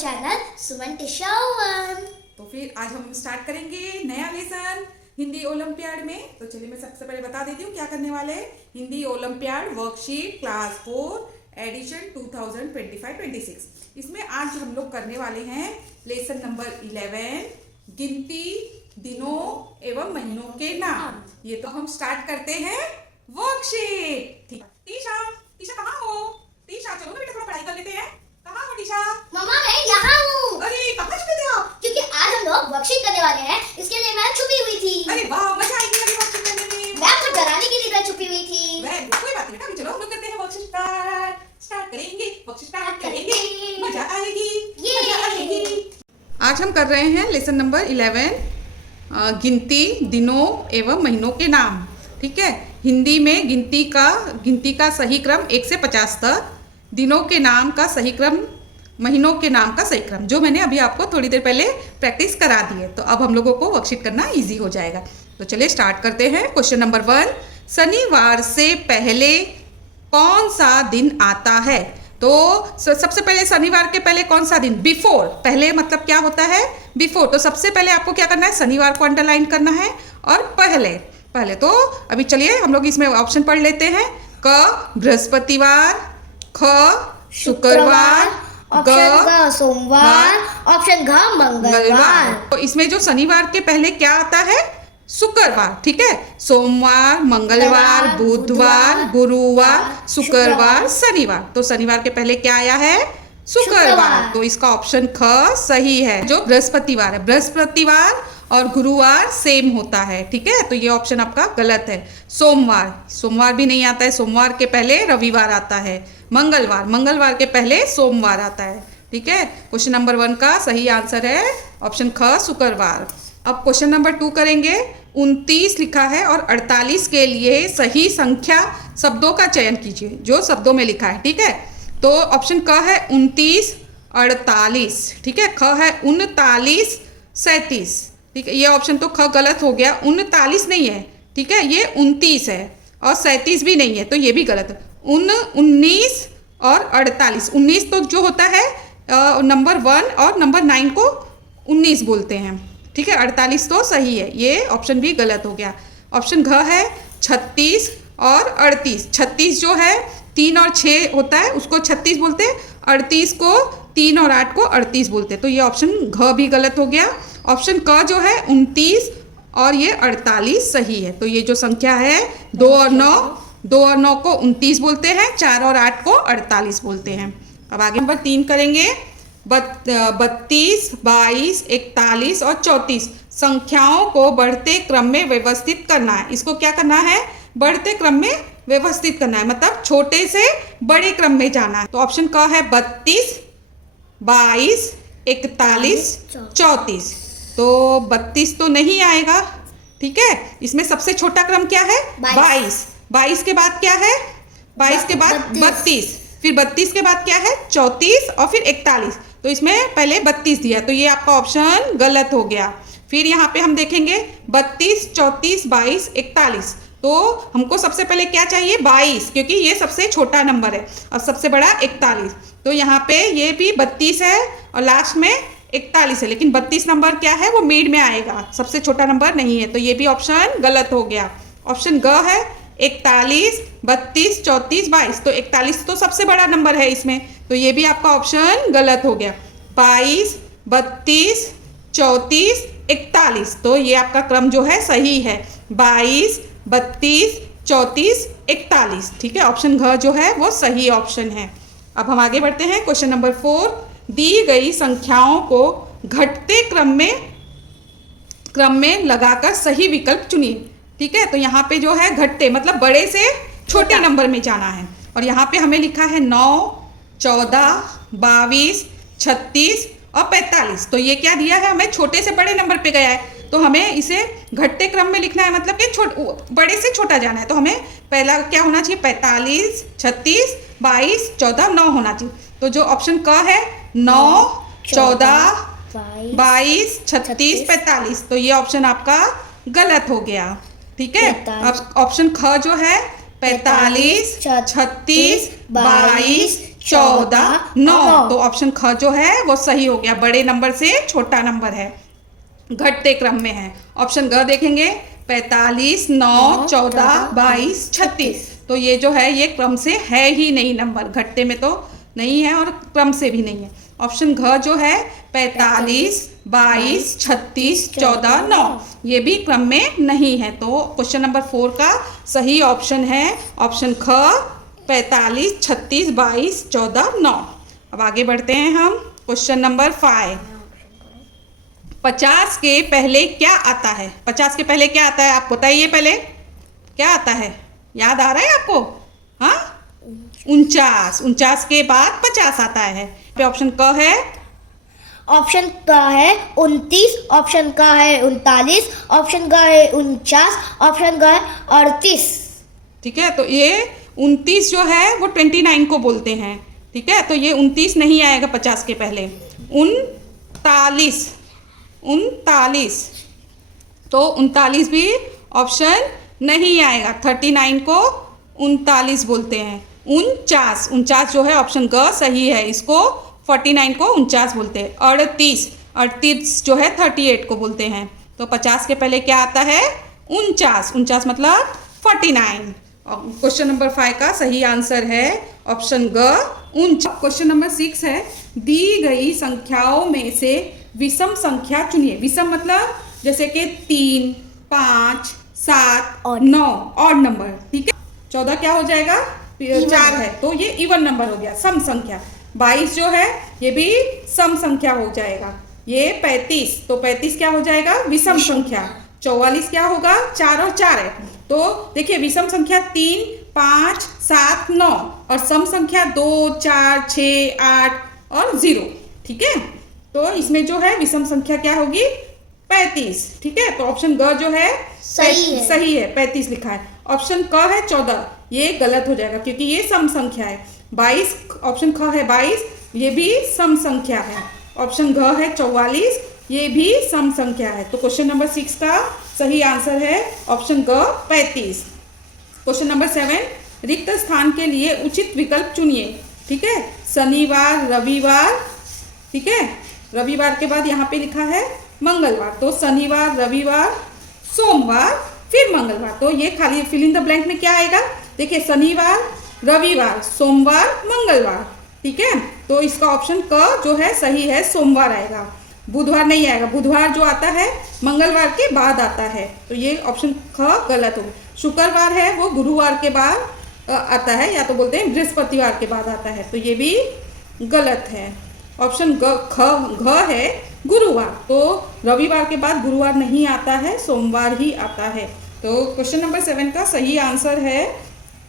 Channel सुमन टिशा 1। तो फिर आज हम स्टार्ट करेंगे नया लेसन हिंदी ओलंपियाड में। तो चलिए मैं सबसे पहले बता देती हूँ क्या करने वाले हैं। Hindi olympiad worksheet class 4 edition 2025-26। इसमें आज हम लोग करने वाले हैं लेसन नंबर 11 गिनती दिनों एवं महीनों के नाम। ये तो हम स्टार्ट करते हैं वर्कशीट। ठीक, टीशा टीशा कहाँ हो? टीशा चलो ना बेटा थोड़ा पढ़ाई कर लेते हैं। कहाँ हो टीशा? मम्मा मैं यहाँ हूँ। अरे कहाँ छुपे थे आप? क्योंकि आज हम लोग वर्कशीट करने वाले हैं, इसके लिए मैं छुपी हुई थी। अरे वाह मजा आएगी अभी वर्कशीट करने में। मैं आपको डराने के लिए मैं छुपी हुई थी। कोई बात नहीं बेटा, अभी चलो हम लोग करते हैं वर्कशीट स्टार्ट करेंगे। वर्कशीट स्टार्ट करेंगे, मजा आएगी मजा आएगी। आज हम कर रहे हैं लेसन नंबर 11 गिनती दिनों एवं महीनों के नाम। ठीक है, हिंदी में गिनती का सही क्रम 1 से 50 तक, दिनों के नाम का सही क्रम, महीनों के नाम का सही क्रम, जो मैंने अभी आपको थोड़ी देर पहले प्रैक्टिस करा दी है। तो अब हम लोगों को वर्कशीट करना इजी हो जाएगा। तो चलिए स्टार्ट करते हैं। क्वेश्चन नंबर 1, शनिवार से पहले कौन सा दिन आता है? तो सबसे पहले शनिवार के पहले कौन सा दिन? बिफोर। पहले मतलब क्या होता है? बिफोर। तो सबसे पहले आपको क्या करना है? शनिवार को अंडरलाइन करना है और पहले तो अभी चलिए हम लोग इसमें ऑप्शन पढ़ लेते हैं। क बृहस्पतिवार, ख शुक्रवार, ऑप्शन सोमवार, ऑप्शन घ मंगलवार। तो इसमें जो शनिवार के पहले क्या आता है? शुक्रवार। ठीक है, सोमवार, मंगलवार, बुधवार, गुरुवार, शुक्रवार, शनिवार। तो शनिवार के पहले क्या आया है? शुक्रवार। तो इसका ऑप्शन ख सही है। जो बृहस्पतिवार है, बृहस्पतिवार और गुरुवार सेम होता है। ठीक है, तो ये ऑप्शन आपका गलत है। सोमवार भी नहीं आता है। सोमवार के पहले रविवार आता है। मंगलवार के पहले सोमवार आता है। ठीक है, क्वेश्चन नंबर 1 का सही आंसर है ऑप्शन ख शुक्रवार। अब क्वेश्चन नंबर 2 करेंगे। 29 लिखा है और 48 के लिए सही संख्या शब्दों का चयन कीजिए जो शब्दों में लिखा है। ठीक है, तो ऑप्शन क है 29 48। ठीक है, ख है 39 37। ठीक है, ये ऑप्शन तो ख गलत हो गया। 39 नहीं है, ठीक है, ये 29 है और 37 भी नहीं है, तो ये भी गलत है। 19 और 48। 19 तो जो होता है नंबर 1 और नंबर 9 को 19 बोलते हैं। ठीक है, 48 तो सही है, ये ऑप्शन भी गलत हो गया। ऑप्शन घ है 36 और 38। 36 जो है 3 और 6 होता है, उसको 36 बोलते हैं। 38 को 3 और 8 को 38 बोलते हैं, तो ये ऑप्शन घ भी गलत हो गया। ऑप्शन क जो है 29 और ये 48 सही है। तो ये जो संख्या है 2 और 9 को 29 बोलते हैं, 4 और 8 को 48 बोलते हैं। अब आगे नंबर 3 करेंगे। 32, 22, 41 और 34 संख्याओं को बढ़ते क्रम में व्यवस्थित करना है। इसको क्या करना है? बढ़ते क्रम में व्यवस्थित करना है, मतलब छोटे से बड़े क्रम में जाना है। तो ऑप्शन क है 32, 22, 41, 34। तो 32 तो नहीं आएगा। ठीक है, इसमें सबसे छोटा क्रम क्या है? 22। 22 के बाद क्या है? 22 के बाद 32, फिर 32 के बाद क्या है? 34 और फिर 41। तो इसमें पहले 32 दिया, तो ये आपका ऑप्शन गलत हो गया। फिर यहाँ पे हम देखेंगे 32, 34, 22, 41। तो हमको सबसे पहले क्या चाहिए? 22, क्योंकि ये सबसे छोटा नंबर है और सबसे बड़ा 41। तो यहाँ पे ये भी 32 है और लास्ट में 41 है, लेकिन 32 नंबर क्या है? वो मिड में आएगा, सबसे छोटा नंबर नहीं है। तो ये भी ऑप्शन गलत हो गया। ऑप्शन ग है 41, 32, 34, 22। तो 41 तो सबसे बड़ा नंबर है इसमें, तो ये भी आपका ऑप्शन गलत हो गया। 22, 32, 34, 41। तो ये आपका क्रम जो है सही है, 22, 32, 34, 41। ठीक है, ऑप्शन घ जो है वो सही ऑप्शन है। अब हम आगे बढ़ते हैं। क्वेश्चन नंबर 4, दी गई संख्याओं को घटते क्रम में लगाकर सही विकल्प चुनिए। ठीक है, तो यहाँ पे जो है घटते मतलब बड़े से छोटे नंबर में जाना है। और यहाँ पे हमें लिखा है 9, 14, 22, 36 और 45। तो ये क्या दिया है? हमें छोटे से बड़े नंबर पे गया है, तो हमें इसे घटते क्रम में लिखना है, मतलब कि बड़े से छोटा जाना है। तो हमें पहला क्या होना चाहिए? 45, 36, 22, 14, 9 होना चाहिए। तो जो ऑप्शन क है 9, 14, 22, 36, 45। तो ये ऑप्शन आपका गलत हो गया। ठीक है, अब ऑप्शन ख जो है 45, 36, 22, 14, 9। तो ऑप्शन ख जो है वो सही हो गया, बड़े नंबर से छोटा नंबर है, घटते क्रम में है। ऑप्शन ग देखेंगे 45, 9, 14, 22, 36। तो ये जो है ये क्रम से है ही नहीं, नंबर घटते में तो नहीं है और क्रम से भी नहीं है। ऑप्शन घ जो है 45, 22, 36, 14, 9 ये भी क्रम में नहीं है। तो क्वेश्चन नंबर 4 का सही ऑप्शन है ऑप्शन ख 45, 36, 22, 14, 9। अब आगे बढ़ते हैं हम क्वेश्चन नंबर 5। 50 के पहले क्या आता है? 50 के पहले क्या आता है आप बताइए, पहले क्या आता है, याद आ रहा है आपको? हाँ 49, 49 के बाद 50 आता है। पे ऑप्शन क है, ऑप्शन का है 29, ऑप्शन का है 39, ऑप्शन का है 49, ऑप्शन का है 38। ठीक है, तो ये 29 जो है वो 29 को बोलते हैं। ठीक है, तो ये 29 नहीं आएगा 50 के पहले। 39, 39 तो 39 भी ऑप्शन नहीं आएगा। 39 को 39 बोलते हैं। 49, 49 जो है ऑप्शन ग सही है, इसको 49 को 49 बोलते हैं। 38, 38 जो है 38 को बोलते हैं। तो 50 के पहले क्या आता है? 49, 49 मतलब 49। क्वेश्चन नंबर 5 का सही आंसर है ऑप्शन ग 49। क्वेश्चन नंबर 6 है, दी गई संख्याओं में से विषम संख्या चुनिए। विषम मतलब जैसे कि 3, 5, 7 और 9 ऑड नंबर। ठीक है, 14 क्या हो जाएगा? 4 है तो ये इवन नंबर हो गया, सम संख्या। 22 जो है ये भी सम संख्या हो जाएगा। ये 35 तो 35 क्या हो जाएगा? विषम संख्या। 44 क्या होगा? 4 और 4 है तो देखिए विषम संख्या 3, 5, 7, 9 और सम संख्या 2, 4, 6, 8 और 0। ठीक है, तो इसमें जो है विषम संख्या क्या होगी? 35। ठीक है, तो ऑप्शन ग जो है सही है 35 लिखा है। ऑप्शन क है 14, ये गलत हो जाएगा क्योंकि ये सम संख्या है। 22 ऑप्शन ख है 22, ये भी सम संख्या है। ऑप्शन घ है 44, ये भी सम संख्या है। तो क्वेश्चन नंबर 6 का सही आंसर है ऑप्शन ग 35। क्वेश्चन नंबर 7, रिक्त स्थान के लिए उचित विकल्प चुनिए। ठीक है, शनिवार, रविवार। ठीक है, रविवार के बाद यहाँ पे लिखा है मंगलवार, तो शनिवार, रविवार, सोमवार, फिर मंगलवार। तो ये खाली फिल इन द ब्लैंक में क्या आएगा? देखिए शनिवार, रविवार, सोमवार, मंगलवार। ठीक है, तो इसका ऑप्शन क जो है सही है, सोमवार आएगा, बुधवार नहीं आएगा। बुधवार जो आता है मंगलवार के बाद आता है, तो ये ऑप्शन ख गलत होगा। शुक्रवार है वो गुरुवार के बाद आता है, या तो बोलते हैं बृहस्पतिवार के बाद आता है, तो ये भी गलत है। ऑप्शन घ है गुरुवार, तो रविवार के बाद गुरुवार नहीं आता है, सोमवार ही आता है। तो क्वेश्चन नंबर 7 का सही आंसर है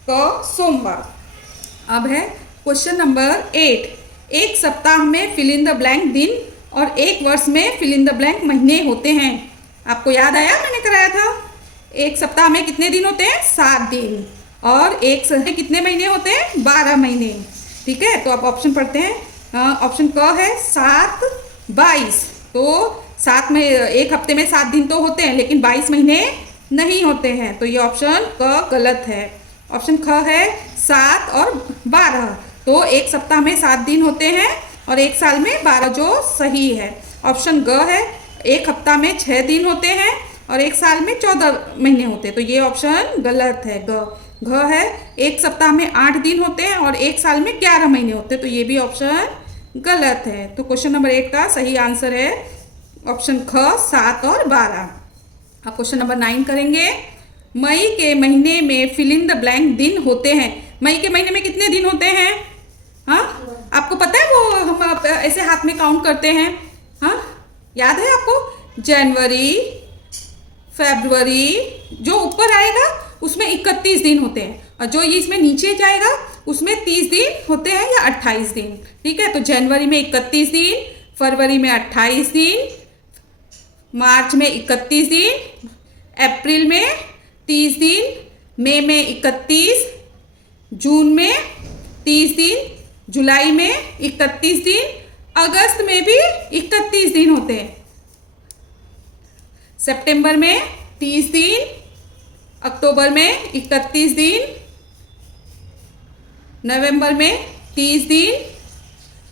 क सोमवार। अब है क्वेश्चन नंबर 8, एक सप्ताह में फिल इन द ब्लैंक दिन और एक वर्ष में फिल इन द ब्लैंक महीने होते हैं। आपको याद आया, मैंने कराया था। एक सप्ताह में कितने दिन होते हैं? 7 दिन। और एक में कितने महीने होते हैं? 12 महीने। ठीक है, तो आप ऑप्शन पढ़ते हैं। ऑप्शन क है 7, 22। तो 7 में एक हफ्ते में 7 दिन तो होते हैं, लेकिन 22 महीने नहीं होते हैं, तो ये ऑप्शन क गलत है। ऑप्शन ख है 7 और 12, तो एक सप्ताह में 7 दिन होते हैं और एक साल में 12, जो सही है। ऑप्शन ग है एक हफ्ता में 6 दिन होते हैं और एक साल में 14 महीने होते हैं, तो ये ऑप्शन गलत है। घ है एक सप्ताह में 8 दिन होते हैं और एक साल में 11 महीने होते हैं, तो ये भी ऑप्शन गलत है। तो क्वेश्चन नंबर 8 का सही आंसर है ऑप्शन ख 7 और 12। अब क्वेश्चन नंबर 9 करेंगे। मई के महीने में फिल इन द ब्लैंक दिन होते हैं। मई के महीने में कितने दिन होते हैं? हाँ, आपको पता है? वो हम ऐसे हाथ में काउंट करते हैं। हाँ, याद है आपको? जनवरी, फरवरी, जो ऊपर आएगा उसमें 31 दिन होते हैं और जो ये इसमें नीचे जाएगा उसमें 30 दिन होते हैं या 28 दिन। ठीक है, तो जनवरी में 31 दिन, फरवरी में 28 दिन, मार्च में 31 दिन, अप्रैल में 30 दिन, मई में 31, जून में 30 दिन, जुलाई में 31 दिन, अगस्त में भी 31 दिन होते हैं, सितंबर में 30 दिन, अक्टूबर में 31 दिन, नवंबर में 30 दिन,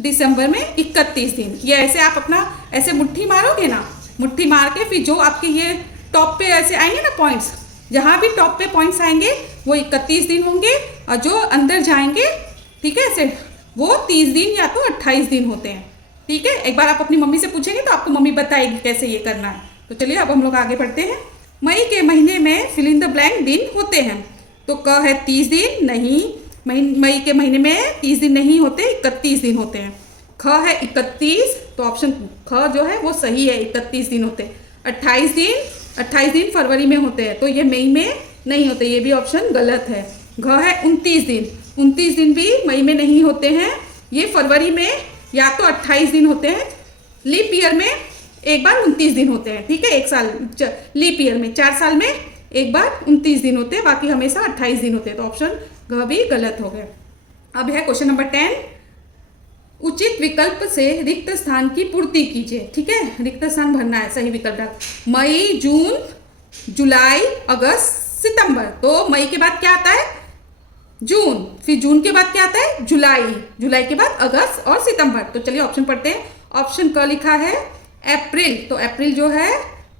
दिसंबर में 31 दिन। ये ऐसे आप अपना ऐसे मुट्ठी मारोगे ना, मुट्ठी मार के फिर जो आपके ये टॉप पे ऐसे आएंगे ना पॉइंट्स, जहाँ भी टॉप पे पॉइंट्स आएंगे वो 31 दिन होंगे, और जो अंदर जाएंगे, ठीक है, ऐसे वो 30 दिन या तो 28 दिन होते हैं। ठीक है, एक बार आप अपनी मम्मी से पूछेंगे तो आपको मम्मी बताएगी कैसे ये करना है। तो चलिए अब हम लोग आगे बढ़ते हैं। मई के महीने में फिल इन द ब्लैंक दिन होते हैं। तो क है 30 दिन, नहीं, मई के महीने में 30 दिन नहीं होते, 31 दिन होते हैं। ख है 31, तो ऑप्शन ख जो है वो सही है, 31 दिन होते हैं। 28 दिन फरवरी में होते हैं, तो ये मई में नहीं होते, ये भी ऑप्शन गलत है। घ है 29 दिन, 29 दिन भी मई में नहीं होते हैं, ये फरवरी में या तो 28 दिन होते हैं, लीप ईयर में एक बार 29 दिन होते हैं। ठीक है, एक साल लीप ईयर में 4 साल में एक बार 29 दिन होते हैं, बाकी हमेशा 28 दिन होते हैं। तो ऑप्शन घ भी गलत हो गया। अब है क्वेश्चन नंबर 10, उचित विकल्प से रिक्त स्थान की पूर्ति कीजिए। ठीक है, रिक्त स्थान भरना है, सही विकल्प मई, जून, जुलाई, अगस्त, सितंबर। तो मई के बाद क्या आता है? जून, फिर जून के बाद क्या आता है? जुलाई, जुलाई के बाद अगस्त और सितंबर। तो चलिए ऑप्शन पढ़ते हैं। ऑप्शन क लिखा है अप्रैल, तो अप्रैल जो है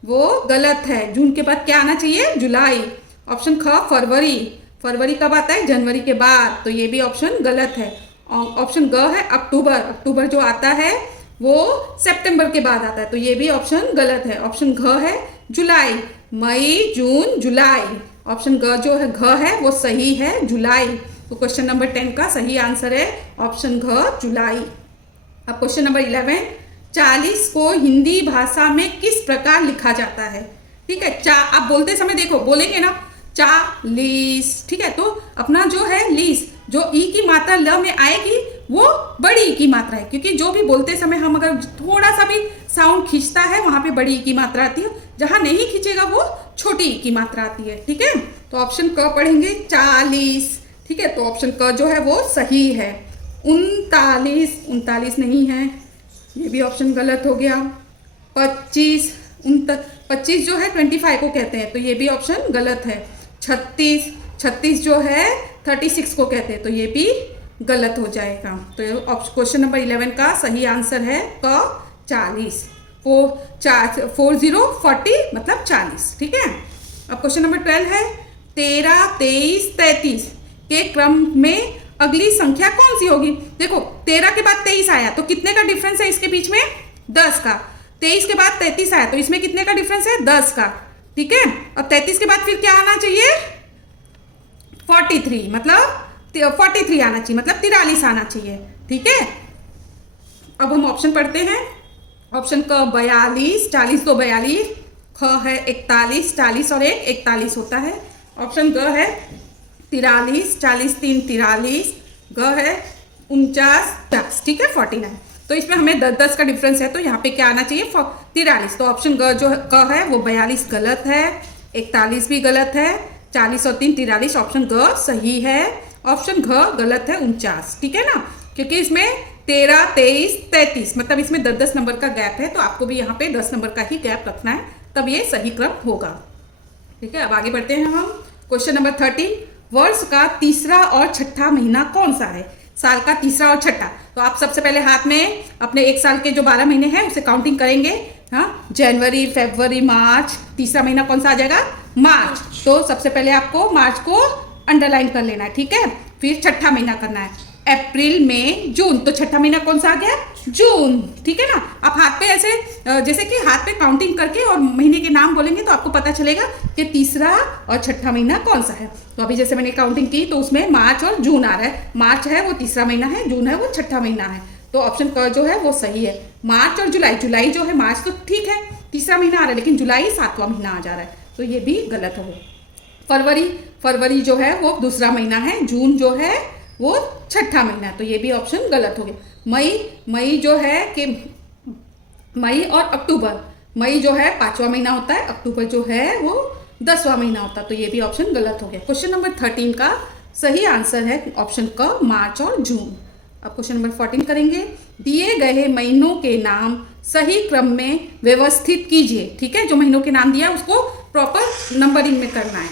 वो गलत है। जून के बाद क्या आना चाहिए? जुलाई। ऑप्शन ख फरवरी, फरवरी कब आता है? जनवरी के बाद, तो ये भी ऑप्शन गलत है। ऑप्शन ग है अक्टूबर, अक्टूबर जो आता है वो सितंबर के बाद आता है, तो ये भी ऑप्शन गलत है। ऑप्शन घ है जुलाई, मई, जून, जुलाई। ऑप्शन ग जो है घ है वो सही है, जुलाई। तो क्वेश्चन नंबर 10 का सही आंसर है ऑप्शन घ, जुलाई। अब क्वेश्चन नंबर 11, 40 को हिंदी भाषा में किस प्रकार लिखा जाता है? ठीक है, आप बोलते समय देखो, बोलेंगे ना 40, ठीक है, तो अपना जो है लीस, जो ई की मात्रा ल में आएगी वो बड़ी ई की मात्रा है, क्योंकि जो भी बोलते समय हम अगर थोड़ा सा भी साउंड खींचता है वहां पे बड़ी ई की मात्रा आती है, जहां नहीं खींचेगा वो छोटी ई की मात्रा आती है। ठीक है, तो ऑप्शन क पढ़ेंगे 40। ठीक है, तो ऑप्शन क जो है वो सही है। 39 नहीं है, ये भी ऑप्शन गलत हो गया। 25 जो है 25 को कहते हैं, तो ये भी ऑप्शन गलत है। 36 जो है 36 को कहते हैं, तो ये भी गलत हो जाएगा। तो क्वेश्चन नंबर 11 का सही आंसर है क, 40। 40 मतलब 40। ठीक है, अब क्वेश्चन नंबर 12 है 13, 23, 33 के क्रम में अगली संख्या कौन सी होगी? देखो 13 के बाद 23 आया तो कितने का डिफरेंस है इसके बीच में? 10 का। 23 के बाद 33 आया तो इसमें कितने का डिफरेंस है? 10 का। ठीक है, और 33 के बाद फिर क्या आना चाहिए? 43, मतलब 43 आना चाहिए, मतलब 43 आना चाहिए। ठीक है, अब हम ऑप्शन पढ़ते हैं। ऑप्शन क 42, 40 तो 42, ख है 41, 40 और 1 41 होता है। ऑप्शन ग है 43, 40 3 43, ग है 49, ठीक है 49। तो इसमें हमें 10 का डिफरेंस है, तो यहाँ पे क्या आना चाहिए? 43। तो ऑप्शन ग जो क है वो 42 गलत है, 41 भी गलत है, 40 और 3 43, ऑप्शन ग सही है। ऑप्शन घ गलत है, 49। ठीक है ना, क्योंकि इसमें 13, 23, 33 मतलब इसमें 10 नंबर का गैप है, तो आपको भी यहाँ पे 10 नंबर का ही गैप रखना है, तब ये सही क्रम होगा। ठीक है, अब आगे बढ़ते हैं हम। क्वेश्चन नंबर 13, वर्ष का तीसरा और छठा महीना कौन सा है? साल का तीसरा और छठा, तो आप सबसे पहले हाथ में अपने एक साल के जो 12 महीने हैं उसे काउंटिंग करेंगे। हाँ, जनवरी, फरवरी, मार्च, तीसरा महीना कौन सा आ जाएगा? मार्च। तो सबसे पहले आपको मार्च को अंडरलाइन कर लेना है। ठीक है, फिर छठा महीना करना है अप्रैल, मई, जून। तो छठा महीना कौन सा आ गया? जून। ठीक है ना, आप हाथ पे ऐसे जैसे कि हाथ पे काउंटिंग करके और महीने के नाम बोलेंगे तो आपको पता चलेगा कि तीसरा और छठा महीना कौन सा है। तो अभी जैसे मैंने काउंटिंग की तो उसमें मार्च और जून आ रहा है। मार्च है वो तीसरा महीना है, जून है वो छठा महीना है। तो ऑप्शन क जो है वो सही है। मार्च और जुलाई, जुलाई जो है, मार्च तो ठीक है तीसरा महीना आ रहा है, लेकिन जुलाई 7वां महीना आ जा रहा है, तो ये भी गलत हो गया। फरवरी जो है वो दूसरा महीना है, जून जो है वो छठा महीना है, तो ये भी ऑप्शन गलत हो गया। मई जो है कि मई और अक्टूबर, मई जो है 5वां महीना होता है, अक्टूबर जो है वो 10वां महीना होता है, तो ये भी ऑप्शन गलत हो गया। क्वेश्चन नंबर 13 का सही आंसर है ऑप्शन क, मार्च और जून। अब क्वेश्चन नंबर 14 करेंगे। दिए गए महीनों के नाम सही क्रम में व्यवस्थित कीजिए। ठीक है, जो महीनों के नाम दिया है उसको प्रॉपर नंबरिंग में करना है।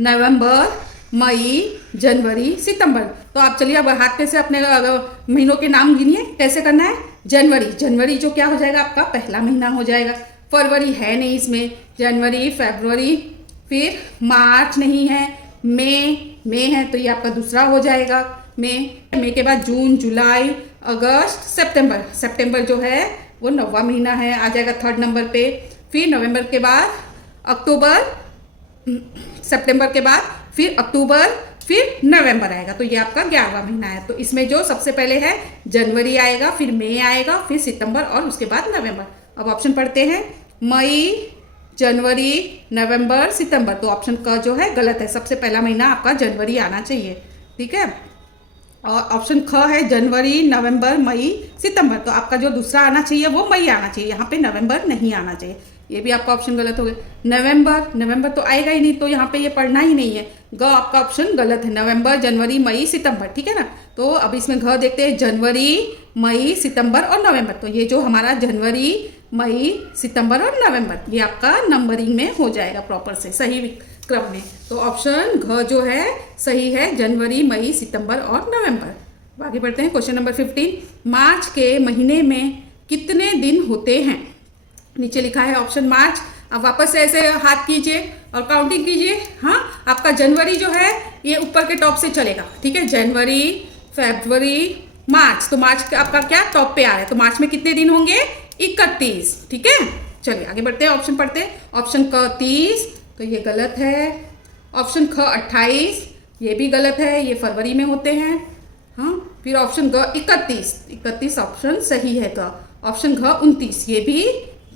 नवंबर, मई, जनवरी, सितंबर। तो आप चलिए अब हाथ से अपने महीनों के नाम गिनिए। कैसे करना है? जनवरी, जनवरी जो क्या हो जाएगा आपका पहला महीना हो जाएगा। फरवरी है नहीं इसमें, जनवरी, फरवरी, फिर मार्च नहीं है, मई है तो ये आपका दूसरा हो जाएगा मई के बाद जून, जुलाई, अगस्त, सितंबर। सितंबर जो है वो 9वां महीना है, आ जाएगा 3rd नंबर पे। फिर नवंबर के बाद अक्टूबर, सितंबर के बाद फिर अक्टूबर, फिर नवंबर आएगा, तो ये आपका 11वां महीना है। तो इसमें जो सबसे पहले है जनवरी आएगा, फिर मई आएगा, फिर सितंबर और उसके बाद नवंबर। अब ऑप्शन पढ़ते हैं, मई, जनवरी, नवंबर, सितंबर। तो ऑप्शन का जो है गलत है, सबसे पहला महीना आपका जनवरी आना चाहिए, ठीक है। और ऑप्शन ख है जनवरी, नवंबर, मई, सितंबर। तो आपका जो दूसरा आना चाहिए वो मई आना चाहिए, यहाँ पे नवंबर नहीं आना चाहिए। ये भी आपका ऑप्शन गलत हो गया। नवंबर तो आएगा ही नहीं, तो यहाँ पे ये पढ़ना ही नहीं है। ग आपका ऑप्शन गलत है, नवंबर, जनवरी, मई, सितंबर, ठीक है ना। तो अब इसमें घ देखते हैं, जनवरी, मई, सितंबर और नवंबर। तो ये जो हमारा जनवरी, मई, सितंबर और नवंबर, ये आपका नंबरिंग में हो जाएगा प्रॉपर से, सही क्रम में। तो ऑप्शन घ जो है सही है, जनवरी, मई, सितंबर और नवंबर। आगे बढ़ते हैं, क्वेश्चन नंबर 15। मार्च के महीने में कितने दिन होते हैं? नीचे लिखा है ऑप्शन मार्च। अब वापस से ऐसे हाथ कीजिए और काउंटिंग कीजिए। हाँ, आपका जनवरी जो है ये ऊपर के टॉप से चलेगा, ठीक है। जनवरी, फरवरी, मार्च। तो मार्च आपका क्या टॉप पे आ रहा है, तो मार्च में कितने दिन होंगे? 31, ठीक है। चलिए आगे बढ़ते हैं, ऑप्शन पढ़ते हैं। ऑप्शन क 30, तो ये गलत है। ऑप्शन ख 28, ये भी गलत है, ये फरवरी में होते हैं। हाँ, फिर ऑप्शन ग 31 ऑप्शन सही है का। ऑप्शन घ 29, ये भी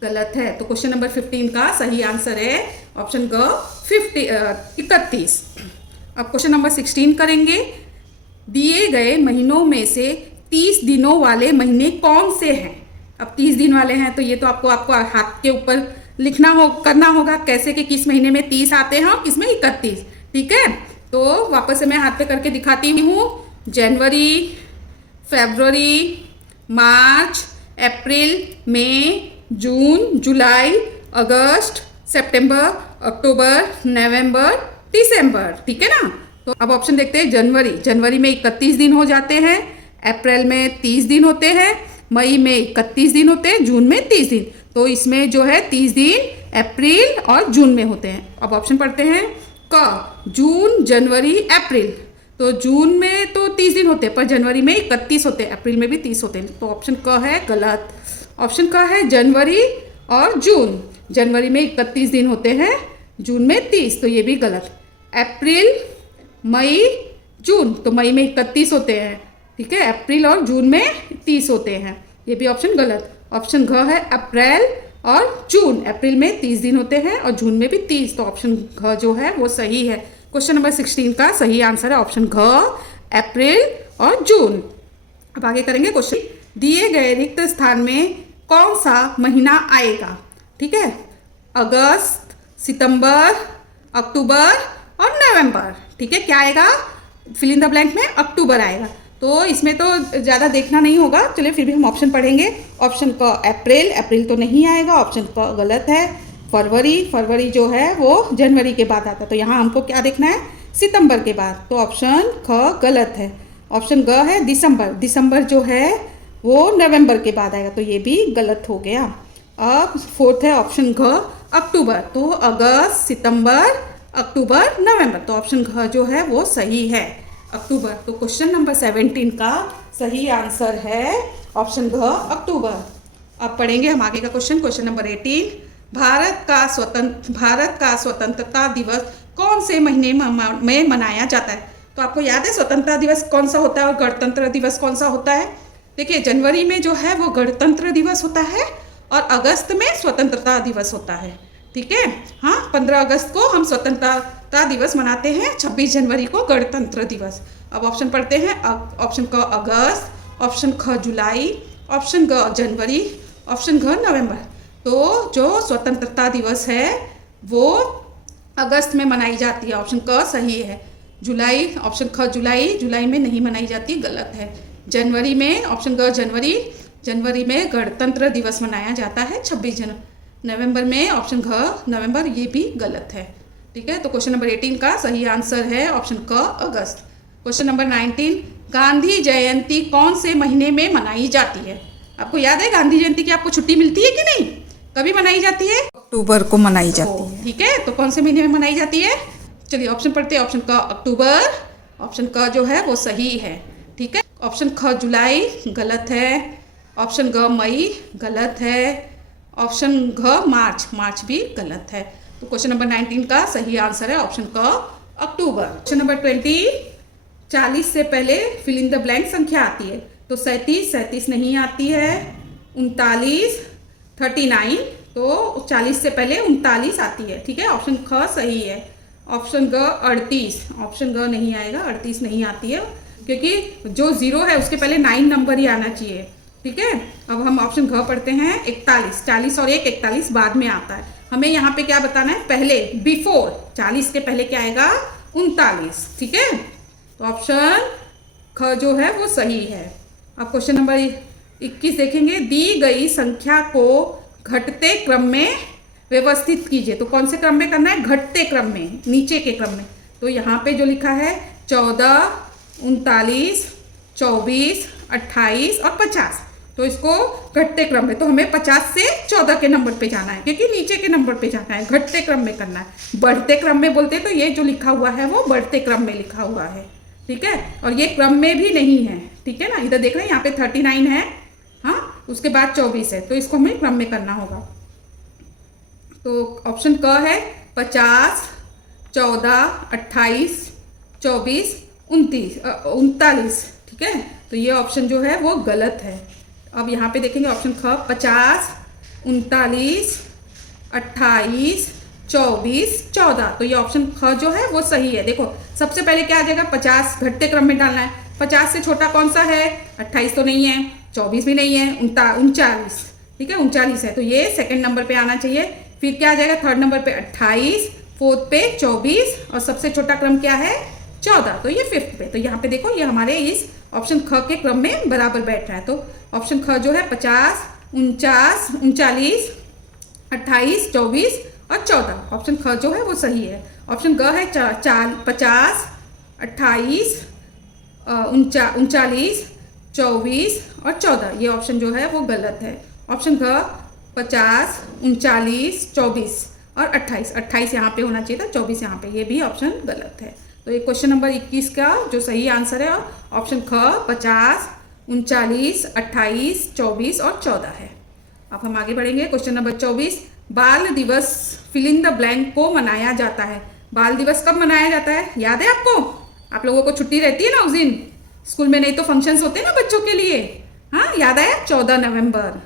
गलत है। तो क्वेश्चन नंबर 15 का सही आंसर है ऑप्शन ग 31। अब क्वेश्चन नंबर 16 करेंगे। दिए गए महीनों में से 30 दिनों वाले महीने कौन से हैं? अब 30 दिन वाले हैं तो ये तो आपको हाथ के ऊपर करना होगा कैसे कि किस महीने में 30 आते हैं और किस में 31, ठीक है। तो वापस से मैं हाथ पे करके दिखाती हूँ। जनवरी, फरवरी, मार्च, अप्रैल, मई, जून, जुलाई, अगस्त, सितंबर, अक्टूबर, नवंबर, दिसंबर, ठीक है ना। तो अब ऑप्शन देखते हैं। जनवरी में 31 दिन हो जाते हैं, अप्रैल में 30 दिन होते हैं, मई में 31 दिन होते हैं, जून में 30 दिन। तो इसमें जो है 30 दिन अप्रैल और जून में होते हैं। अब ऑप्शन पढ़ते हैं। क जून, जनवरी, अप्रैल। तो जून में तो 30 दिन होते हैं पर जनवरी में 31 होते हैं, अप्रैल में भी 30 होते हैं। तो ऑप्शन क है गलत। ऑप्शन क है जनवरी और जून। जनवरी में 31 दिन होते हैं, जून में 30, तो ये भी गलत। अप्रैल, मई, जून, तो मई में 31 होते हैं, ठीक है। अप्रैल और जून में 30 होते हैं, ये भी ऑप्शन गलत। ऑप्शन घ है अप्रैल और जून। अप्रैल में 30 दिन होते हैं और जून में भी 30, तो ऑप्शन घ जो है वो सही है। क्वेश्चन नंबर 16 का सही आंसर है ऑप्शन घ, अप्रैल और जून। अब आगे करेंगे क्वेश्चन। दिए गए रिक्त स्थान में कौन सा महीना आएगा? ठीक है, अगस्त, सितंबर, अक्टूबर और नवंबर। ठीक है, क्या आएगा? फिल इन द ब्लैंक में अक्टूबर आएगा। तो इसमें तो ज़्यादा देखना नहीं होगा, चलिए फिर भी हम ऑप्शन पढ़ेंगे। ऑप्शन क अप्रैल, अप्रैल तो नहीं आएगा, ऑप्शन क गलत है। फरवरी, फरवरी जो है वो जनवरी के बाद आता है, तो यहाँ हमको क्या देखना है? सितंबर के बाद, तो ऑप्शन ख गलत है। ऑप्शन ग है दिसंबर, दिसंबर जो है वो नवंबर के बाद आएगा, तो ये भी गलत हो गया। अब फोर्थ है ऑप्शन घ अक्टूबर, तो अगस्त, सितंबर, अक्टूबर, नवंबर, तो ऑप्शन घ जो है वो सही है, अक्टूबर। तो क्वेश्चन नंबर 17 का सही आंसर है ऑप्शन घ अक्टूबर। अब पढ़ेंगे हम आगे का क्वेश्चन, क्वेश्चन नंबर 18। भारत का स्वतंत्रता दिवस कौन से महीने में मनाया जाता है? तो आपको याद है स्वतंत्रता दिवस कौन सा होता है और गणतंत्र दिवस कौन सा होता है? देखिए, जनवरी में जो है वो गणतंत्र दिवस होता है और अगस्त में स्वतंत्रता दिवस होता है। ठीक है, हाँ, 15 अगस्त को हम स्वतंत्रता दिवस मनाते हैं, 26 जनवरी को गणतंत्र दिवस। अब ऑप्शन पढ़ते हैं। ऑप्शन क अगस्त, ऑप्शन ख जुलाई, ऑप्शन ग जनवरी, ऑप्शन घ नवंबर। तो जो स्वतंत्रता दिवस है वो अगस्त में मनाई जाती है, ऑप्शन क सही है। जुलाई, ऑप्शन ख जुलाई, जुलाई में नहीं मनाई जाती, गलत है। जनवरी में, ऑप्शन ग जनवरी, जनवरी में गणतंत्र दिवस मनाया जाता है 26 जनवरी। नवंबर में, ऑप्शन घ नवंबर, ये भी गलत है। ठीक है, तो क्वेश्चन नंबर 18 का सही आंसर है ऑप्शन क अगस्त। क्वेश्चन नंबर 19, गांधी जयंती कौन से महीने में मनाई जाती है? आपको याद है गांधी जयंती की आपको छुट्टी मिलती है कि नहीं? कभी मनाई जाती है? अक्टूबर को मनाई जाती है। ठीक है, तो कौन से महीने में मनाई जाती है? चलिए ऑप्शन पढ़ते हैं। ऑप्शन क अक्टूबर, ऑप्शन क जो है वो सही है। ठीक है, ऑप्शन ख जुलाई गलत है, ऑप्शन ग मई गलत है, ऑप्शन घ मार्च, मार्च भी गलत है। तो क्वेश्चन नंबर 19 का सही आंसर है ऑप्शन क अक्टूबर। क्वेश्चन नंबर 20, 40 से पहले फिल इन द ब्लैंक संख्या आती है, तो 37 नहीं आती है, 39 39, तो 40 से पहले 39 आती है। ठीक है, ऑप्शन ख सही है। ऑप्शन ग 38, ऑप्शन ग नहीं आएगा, 38 नहीं आती है क्योंकि जो 0 है उसके पहले 9 नंबर ही आना चाहिए। ठीक है, अब हम ऑप्शन घ पढ़ते हैं। 41, 40 और 1 41 बाद में आता है। हमें यहाँ पे क्या बताना है? पहले, बिफोर 40 के पहले क्या आएगा? 39। ठीक है, तो ऑप्शन ख जो है वो सही है। अब क्वेश्चन नंबर 21 देखेंगे। दी गई संख्या को घटते क्रम में व्यवस्थित कीजिए, तो कौन से क्रम में करना है? घटते क्रम में, नीचे के क्रम में। तो यहाँ पे जो लिखा है 14, 39, 24, 28 और 50, तो इसको घटते क्रम में, तो हमें 50 से 14 के नंबर पे जाना है क्योंकि नीचे के नंबर पे जाना है, घटते क्रम में करना है। बढ़ते क्रम में बोलते तो ये जो लिखा हुआ है वो बढ़ते क्रम में लिखा हुआ है। ठीक है, और ये क्रम में भी नहीं है। ठीक है ना, इधर देख रहे हैं यहाँ पे 39 है, हाँ, उसके बाद 24 है, तो इसको हमें क्रम में करना होगा। तो ऑप्शन क है 50, 14, 28, 24, 29, 39। ठीक है, तो ये ऑप्शन जो है वो गलत है। अब यहाँ पे देखेंगे ऑप्शन ख 50, 39, 28, 24, 14, तो ये ऑप्शन ख जो है वो सही है। देखो सबसे पहले क्या आ जाएगा? 50 घटते क्रम में डालना है। 50 से छोटा कौन सा है? 28 तो नहीं है, 24 भी नहीं है, 39। ठीक है, 39 है, तो ये सेकंड नंबर पे आना चाहिए। फिर क्या आ जाएगा? थर्ड नंबर पे 28, फोर्थ पे 24 और सबसे छोटा क्रम क्या है? 14, तो ये फिफ्थ पे। तो यहाँ पे देखो ये हमारे इस ऑप्शन ख के क्रम में बराबर बैठ रहा है। तो ऑप्शन ख जो है 50, 49, 39, 28, 24 और 14, ऑप्शन ख जो है वो सही है। ऑप्शन ग है 50, 28, 39, 24 और 14, ये ऑप्शन जो है वो गलत है। ऑप्शन घ 50, 39, 24 और 28 यहाँ पे होना चाहिए था, 24 यहाँ पे, ये भी ऑप्शन गलत है। तो ये क्वेश्चन नंबर 21 का जो सही आंसर है ऑप्शन ख 50, 39, 28, 24 और 14 है। अब हम आगे बढ़ेंगे। क्वेश्चन नंबर 24, बाल दिवस फिल इन द ब्लैंक को मनाया जाता है। बाल दिवस कब मनाया जाता है? याद है आपको? आप लोगों को छुट्टी रहती है ना उस दिन स्कूल में, नहीं तो फंक्शंस होते हैं ना बच्चों के लिए। हाँ, याद है? 14 नवंबर।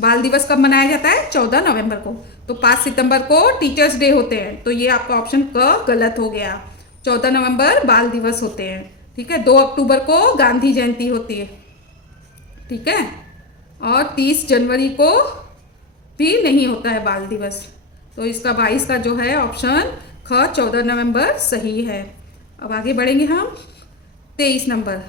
बाल दिवस कब मनाया जाता है? 14 नवंबर को। तो 5 सितंबर को टीचर्स डे होते हैं, तो ये आपका ऑप्शन क गलत हो गया। 14 नवंबर बाल दिवस होते हैं। ठीक है, 2 अक्टूबर को गांधी जयंती होती है। ठीक है, और 30 जनवरी को भी नहीं होता है बाल दिवस। तो इसका 22 का जो है ऑप्शन ख 14 नवंबर सही है। अब आगे बढ़ेंगे हम। 23 नंबर,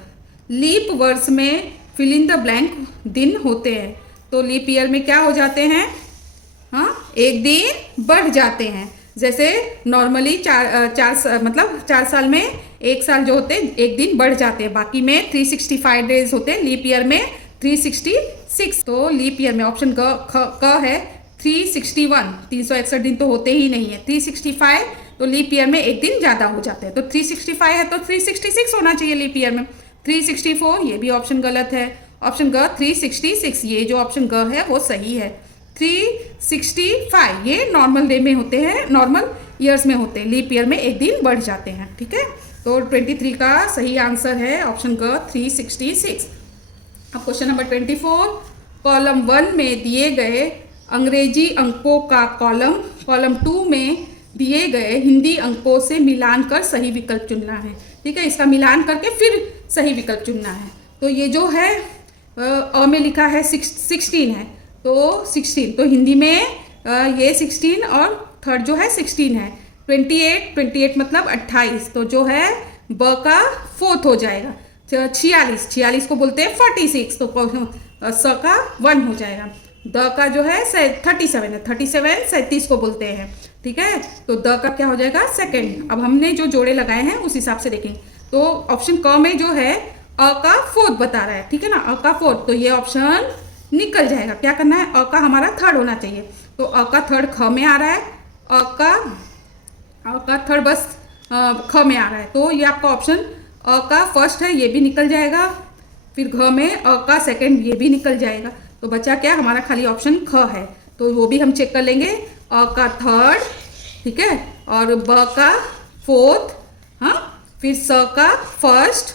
लीप वर्ष में फिल इन द ब्लैंक दिन होते हैं, तो लीप ईयर में क्या हो जाते हैं? हाँ, एक दिन बढ़ जाते हैं। जैसे नॉर्मली मतलब 4 साल में एक साल जो होते हैं एक दिन बढ़ जाते हैं, बाकी में 365 डेज होते हैं, लीप ईयर में 366। तो लीप ईयर में ऑप्शन क है 361, 361 दिन तो होते ही नहीं है, 365, तो लीप ईयर में एक दिन ज़्यादा हो जाते हैं। तो 365 है तो 366 होना चाहिए लीप ईयर में। 364 ये भी ऑप्शन गलत है। ऑप्शन ग 366, ये जो ऑप्शन ग है वो सही है। 365 ये नॉर्मल डे में होते हैं, नॉर्मल ईयर्स में होते हैं, लीप ईयर में एक दिन बढ़ जाते हैं। ठीक है, तो 23 का सही आंसर है ऑप्शन ग 366। अब क्वेश्चन नंबर 24, कॉलम 1 में दिए गए अंग्रेजी अंकों का कॉलम 2 में दिए गए हिंदी अंकों से मिलान कर सही विकल्प चुनना है। ठीक है, इसका मिलान करके फिर सही विकल्प चुनना है। तो ये जो है अ में लिखा है 16 है, तो 16, तो हिंदी में ये 16 और थर्ड जो है 16 है। 28 मतलब 28, तो जो है ब का 4th हो जाएगा। 46 को बोलते हैं 46, तो स का 1 हो जाएगा। द का जो है 37 है, 37 37 को बोलते हैं, ठीक है। तो द का क्या हो जाएगा सेकंड। अब हमने जो जोड़े लगाए हैं उस हिसाब से देखें। तो ऑप्शन क में जो है अ का फोर्थ बता रहा है, ठीक है ना, अ का फोर्थ, तो ये ऑप्शन निकल जाएगा। क्या करना है, अ का हमारा थर्ड होना चाहिए, तो अ का थर्ड ख में आ रहा है, अ का थर्ड बस ख में आ रहा है, तो ये आपका ऑप्शन अ का फर्स्ट है, ये भी निकल जाएगा। फिर घ में अ का सेकंड, ये भी निकल जाएगा। तो बचा क्या, हमारा खाली ऑप्शन ख है, तो वो भी हम चेक कर लेंगे। अ का थर्ड, ठीक है, और ब का फोर्थ, हाँ, फिर स का फर्स्ट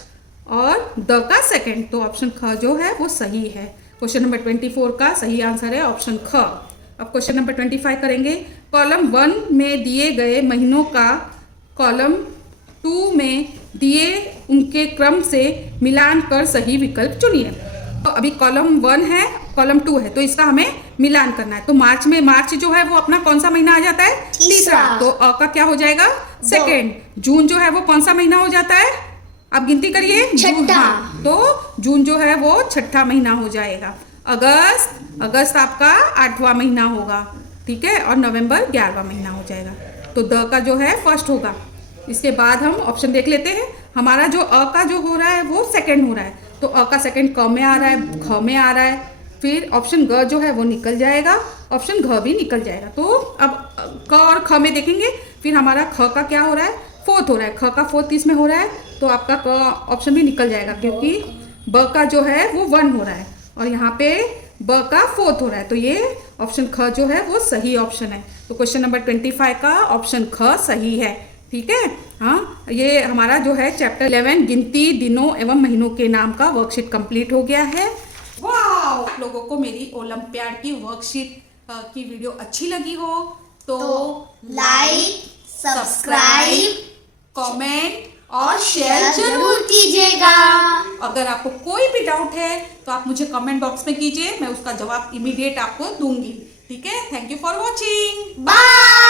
और द का सेकंड, तो ऑप्शन ख जो है वो सही है। क्वेश्चन नंबर 24 का सही आंसर है ऑप्शन ख। अब क्वेश्चन नंबर 25 करेंगे। कॉलम 1 में दिए गए महीनों का कॉलम 2 में दिए उनके क्रम से मिलान कर सही विकल्प चुनिए। तो अभी कॉलम 1 है, कॉलम 2 है, तो इसका हमें मिलान करना है। तो मार्च में, मार्च जो है वो अपना कौन सा महीना आ जाता है, तीसरा, तो अ का क्या हो जाएगा सेकेंड। जून जो है वो कौन सा महीना हो जाता है, आप गिनती करिए, छठा, तो जून जो है वो छठा महीना हो जाएगा। अगस्त आपका 8वां महीना होगा, ठीक है, और नवंबर 11वां महीना हो जाएगा। तो द का जो है फर्स्ट होगा। इसके बाद हम ऑप्शन देख लेते हैं। हमारा जो अ का जो हो रहा है वो सेकंड हो रहा है, तो अ का सेकंड क में आ रहा है, ख में आ रहा है, फिर ऑप्शन ग जो है वो निकल जाएगा, ऑप्शन घ भी निकल जाएगा। तो अब क और ख में देखेंगे, फिर हमारा ख का क्या हो रहा है, फोर्थ हो रहा है, ख का फोर्थ इसमें हो रहा है, तो आपका क ऑप्शन भी निकल जाएगा, क्योंकि ब का जो है वो 1 हो रहा है और यहाँ पे ब का फोर्थ हो रहा है, तो ये ऑप्शन ख जो है वो सही ऑप्शन है। तो क्वेश्चन नंबर 25 का ऑप्शन ख सही है, ठीक है। हाँ, ये हमारा जो है चैप्टर 11 गिनती दिनों एवं महीनों के नाम का वर्कशीट कंप्लीट हो गया है। वाह, आप लोगों को मेरी ओलंपियाड की वर्कशीट की वीडियो अच्छी लगी हो तो लाइक, सब्सक्राइब, कमेंट और शेयर जरूर कीजिएगा। अगर आपको कोई भी डाउट है तो आप मुझे कमेंट बॉक्स में कीजिए, मैं उसका जवाब इमीडिएट आपको दूंगी, ठीक है। Thank you for watching, bye.